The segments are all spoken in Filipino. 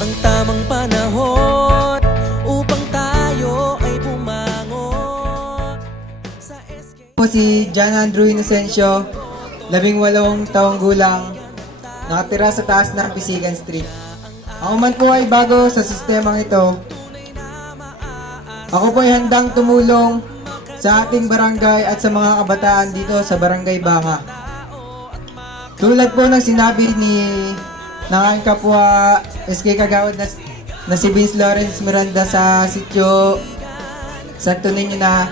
ang tamang panahon upang tayo ay bumangon sa SK. Po si John Andrew Inocencio, 18 taong gulang, nakatira sa taas ng Pisigan Street. Ako man po ay bago sa sistemang ito. Ako po ay handang tumulong sa ating barangay at sa mga kabataan dito sa Barangay Banga. Tulad po ng sinabi ng aking kapwa SK Kagawad na si Vince Lawrence Miranda sa sitio Santo Niño, na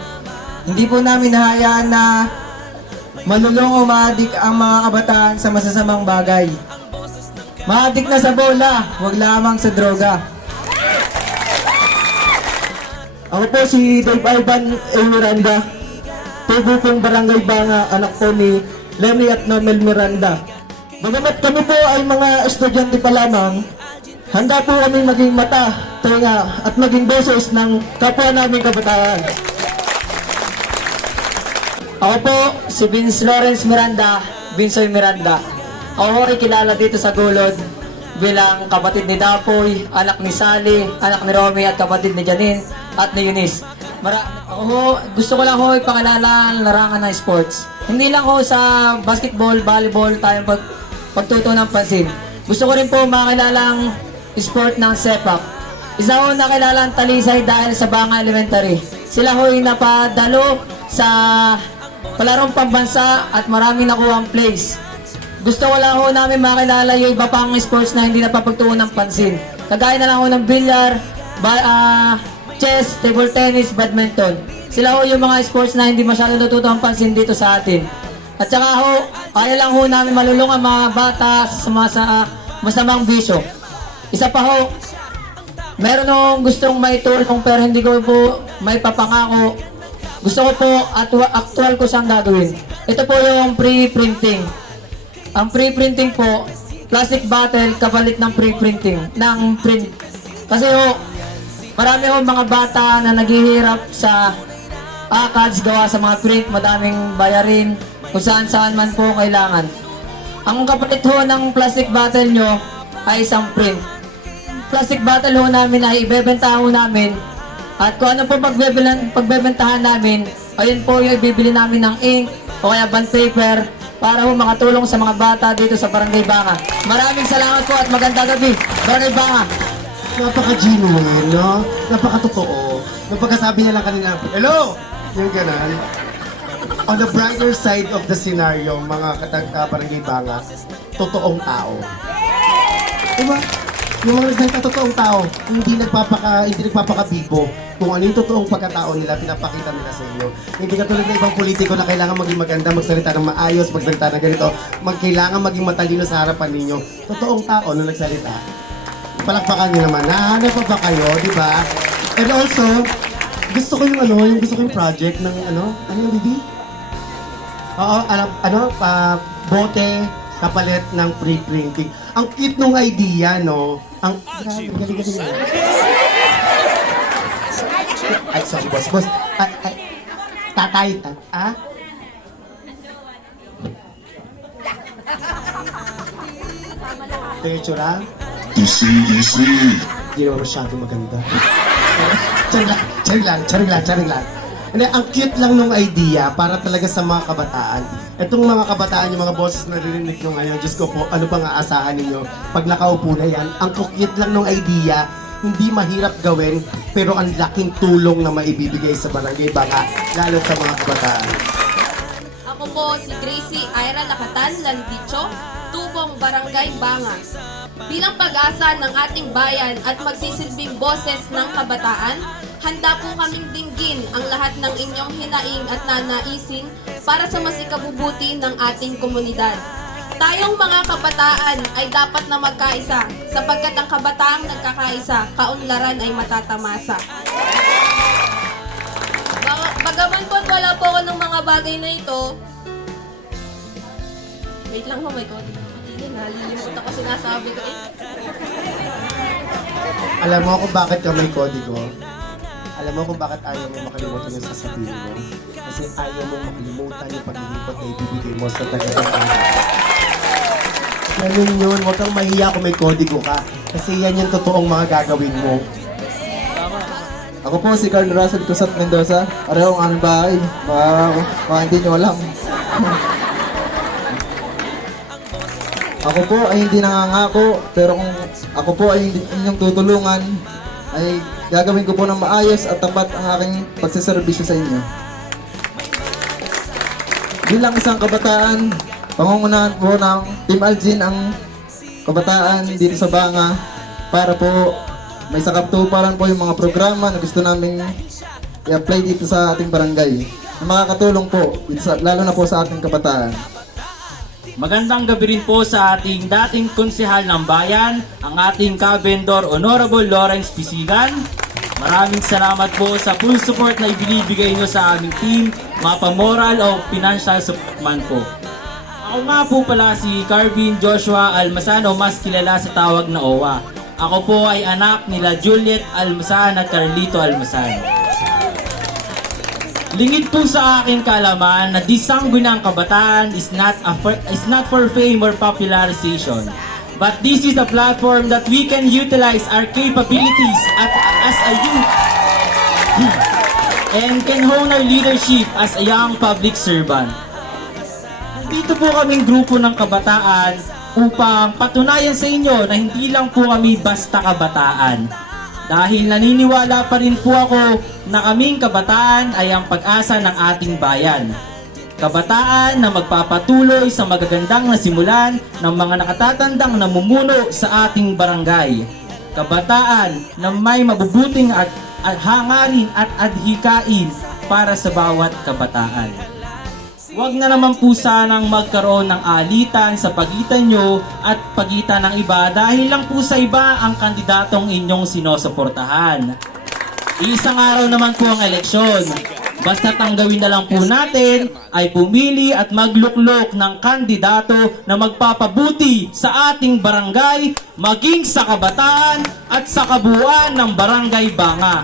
hindi po namin nahayaan na malulong o maadik ang mga kabataan sa masasamang bagay. Maadik na sa bola, wag lamang sa droga. Ako po si Dave Ivan A. Miranda, tubo pong Barangay Banga, anak po ni Lenny at Nomel Miranda. Bagamat kami po ay mga estudyante pa lamang, handa po kami maging mata, tenga at maging boses ng kapwa naming kabataan. Ako po si Vince Lawrence Miranda, Vinsoy Miranda. Ako ay kilala dito sa Gulod bilang kapatid ni Dapoy, anak ni Sally, anak ni Romy at kapatid ni Janine at ni Eunice. Gusto ko lang ho ipakilala ang larangan ng sports. Hindi lang ho sa basketball, volleyball tayong pagtuto ng pansin. Gusto ko rin po makilala ang sport ng sepak. Isa ho nakilala ang Talisay dahil sa Banga Elementary. Sila ho ay napadalo sa palarong pambansa at marami nakuha ang place. Gusto ko lang ho namin makilala yung iba pang sports na hindi napapagtuon ng pansin. Kagaya na lang ho ng billiard, chess, table tennis, badminton. Sila ho yung mga sports na hindi masyado natuto ang pansin dito sa atin. At saka ho, kaya lang ho namin malulong ang mga bata sa masamang bisyo. Isa pa ho, meron akong gustong maitulong pero hindi ko po may papangako. Gusto ko po actual ko siyang gagawin. Ito po yung pre-printing. Ang pre-printing po, plastic bottle kapalit ng pre-printing, ng print. Kasi ho, marami ho mga bata na naghihirap sa ACADS gawa sa mga print, madaming bayarin, kung saan man po kailangan. Ang kapalit ho ng plastic bottle nyo ay isang print. Plastic bottle ho namin ay ibebenta ho namin. At kung ano po pagbebentahan namin, ayun po yung ibibili namin ng ink o kaya bond paper para ho makatulong sa mga bata dito sa Barangay Banga. Maraming salamat po at magandang gabi, Barangay Banga. Napaka-genuine, no? Napaka-totoo. Napagkasabi niya lang kanina, hello! Yung ganun. On the brighter side of the scenario, mga Barangay Banga, totoong tao. Diba? Yung mga resulta totoong tao, hindi nagpapakabibo. Kung ano yung totoong pagkatao nila, pinapakita nila sa inyo. Hindi katulad ng ibang politiko na kailangan maging maganda, magsalita ng maayos, magsalita ng ganito, kailangan maging matalino sa harapan ninyo. Totoong tao nung nagsalita. Palakpakan nyo naman. Nahanap pa ba kayo, di ba? And also, gusto ko yung project ng ano yung Didi? Oo, bote kapalit ng pre-printing. Ang cute nung idea, no? Ang galing. Ay, sorry, boss. Tatay. Ito yung tsura? Easy. Hindi naman masyado maganda. Charing lang. Hindi, ang cute lang nung idea para talaga sa mga kabataan. Itong mga kabataan, yung mga boses na narinig nyo ngayon, Diyos ko po, ano bang aasahan ninyo pag nakaupo na yan? Ang cute lang nung idea, hindi mahirap gawin, pero ang laking tulong na maibibigay sa Barangay Banga, lalo sa mga kabataan. Ako po si Gracie Ira Lakatan Landicho, tubong Barangay Banga. Bilang pag-asa ng ating bayan at magsisilbing boses ng kabataan, handa po kaming dinggin ang lahat ng inyong hinaing at nanaisin para sa mas ikabubuti ng ating komunidad. Tayong mga kabataan ay dapat na magkaisa sapagkat ang kabataang nagkakaisa, kaunlaran ay matatamasa. Bagaman po wala po ako ng mga bagay na ito, wait lang ho, may konti. Nalilimot ako sinasabi ko eh. Alam mo kung bakit ka may kodigo? Alam mo kung bakit ayaw mo makalimutan yung sasabihin mo? Kasi ayaw mo makalimutan yung paglilipot na ibibigay mo sa taga-taga. Ganun yun, huwag kang mahiya kung may kodigo ka. Kasi yan yung totoong mga gagawin mo. Ako po si Carl Russell Cusat Mendoza. Pareho ang aming bahay. Baka hindi nyo alam. Ako po ay hindi nangangako, pero kung ako po ay inyong tutulungan, ay gagawin ko po ng maayos at tapat ang aking pagsiservisyo sa inyo. Bilang isang kabataan, pangungunahan po ng Team Algin ang kabataan dito sa Banga para po may sakatuparan po yung mga programa na gusto namin i-apply dito sa ating barangay na makakatulong po, lalo na po sa ating kabataan. Magandang gabi rin po sa ating dating konsehal ng bayan, ang ating ka-vendor Honorable Lawrence Pisigan. Maraming salamat po sa full support na ibinibigay nyo sa aming team, mapa-moral o financial support man po. Ako nga po pala si Carvin Joshua Almasan o mas kilala sa tawag na OWA. Ako po ay anak nila Juliet Almasan at Carlito Almasan. Lingid po sa aking kaalaman na di sangguniang kabataan is not for fame or popularization. But this is a platform that we can utilize our capabilities as a youth and can hone our leadership as a young public servant. Dito po kaming grupo ng kabataan upang patunayan sa inyo na hindi lang po kami basta kabataan. Dahil naniniwala pa rin po ako na kaming kabataan ay ang pag-asa ng ating bayan. Kabataan na magpapatuloy sa magagandang nasimulan ng mga nakatatandang namumuno sa ating barangay. Kabataan na may mabubuting at hangarin at adhikain para sa bawat kabataan. Huwag na naman po sanang magkaroon ng alitan sa pagitan nyo at pagitan ng iba dahil lang po sa iba ang kandidatong inyong sinusuportahan. Isang araw naman po ang eleksyon. Basta't ang gawin na lang po natin ay pumili at magluklok ng kandidato na magpapabuti sa ating barangay, maging sa kabataan at sa kabuuan ng Barangay Banga.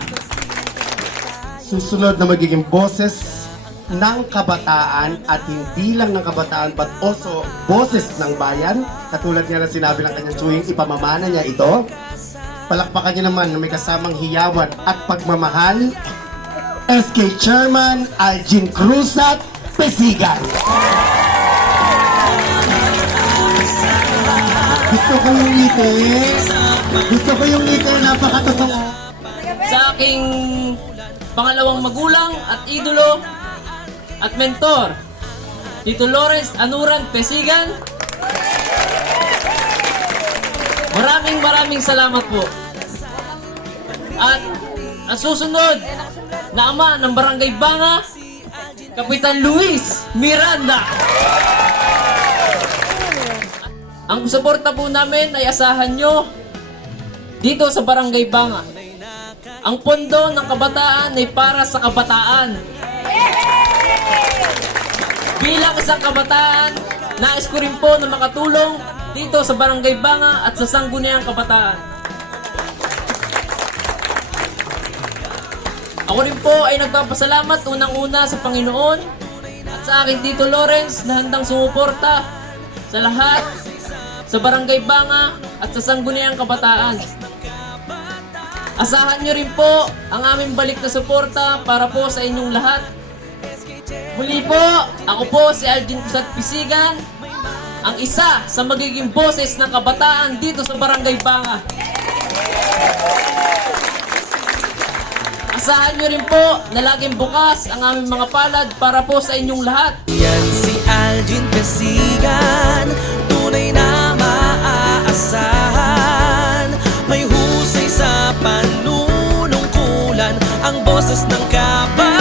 Susunod na magiging boses ng kabataan at hindi lang ng kabataan but also boses ng bayan. Katulad nga na sinabi ng kanyang chewing, ipamamana niya ito. Palakpakan niya naman na may kasamang hiyawan at pagmamahal, SK Chairman Algin Cruzat Pesigan. Gusto ko yung ngiti. Gusto ko yung ngiti. Napakatotoo. Sa aking pangalawang magulang at idolo at mentor, Tito Lawrence Anuran Pesigan. Maraming salamat po. At ang susunod na ama ng Barangay Banga, Kapitan Luis Miranda. Ang suporta po namin ay asahan nyo dito sa Barangay Banga. Ang pondo ng kabataan ay para sa kabataan. Bilang isang kabataan, nais ko rin po na makatulong dito sa Barangay Banga at sa Sangguniang Kabataan. Ako rin po ay nagpapasalamat unang-una sa Panginoon at sa aking Tito Lawrence na handang sumuporta sa lahat sa Barangay Banga at sa Sangguniang Kabataan. Asahan niyo rin po ang aming balik na suporta para po sa inyong lahat. Muli po, ako po si Algin Cruzat Pisigan, ang isa sa magiging boses ng kabataan dito sa Barangay Banga. Asahan nyo rin po na laging bukas ang aming mga palad para po sa inyong lahat. Yan si Algin Pesigan, tunay na maaasahan. May husay sa panunungkulan, ang boses ng kabataan.